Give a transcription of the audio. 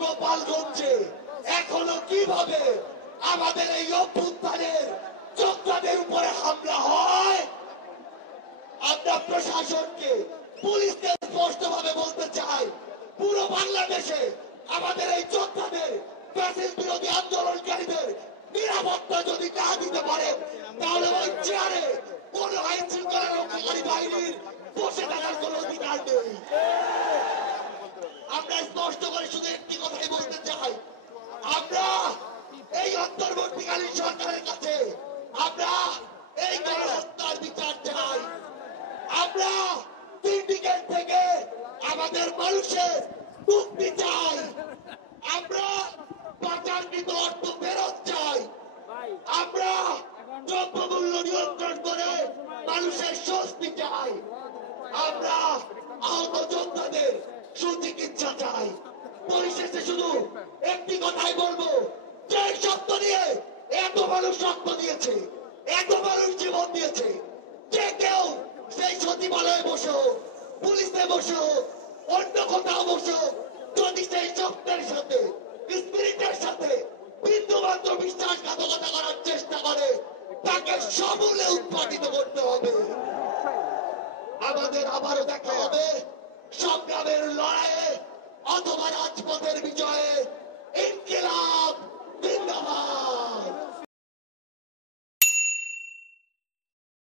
গোপালগঞ্জে এখনো কিভাবে আমাদের এই অভ্যুত্থানের যোদ্ধাদের উপরে হামলা হয়। আমরা প্রশাসনকে, পুলিশকে স্পষ্টভাবে বলতে চাই, পুরো বাংলাদেশে আমাদের এই যোদ্ধাদের, ফ্যাসিস্ট বিরোধী আন্দোলনকারীদের নিরাপত্তা যদি না দিতে পারেন, তাহলে ওই চেয়ারে কোন আইন শৃঙ্খলা রক্ষাকারী বাহিনীর বসে থাকার কোন অধিকার নেই। আমরা স্পষ্ট করে শুধু একটি কথাই বলতে চাই, আমরা এই অন্তর্বর্তীকালীন সরকারের কাছে আমরা এই গণহত্যার বিচার চাই। আমরা সিন্ডিকেট থেকে আমাদের মানুষের মুক্তি চাই। আমরা পাচারকৃত অর্থ ফেরত চাই। আমরা দ্রব্যমূল্য নিয়ন্ত্রণ করে মানুষের স্বস্তি চাই। আমরা আহত যোদ্ধাদের সুচিকিৎসা চাই। পরিশেষে শুধু একটি কথাই বলবো, যে শব্দ নিয়ে এত মানুষ রক্ত দিয়েছে, এত মানুষ জীবন দিয়েছে, যে কেউ সেই সচিবালয়ে বসে হোক, পুলিশে বসে হোক, অন্য কোথাও বসে হোক, যদি সেই শব্দের সাথে, স্পিরিটের সাথে বিন্দু মাত্র বিশ্বাসঘাতকতা করার চেষ্টা করে, তাকে সমূলে উৎপাদিত করতে হবে। আমাদের আবারও দেখা হবে সংগ্রামের লড়াই।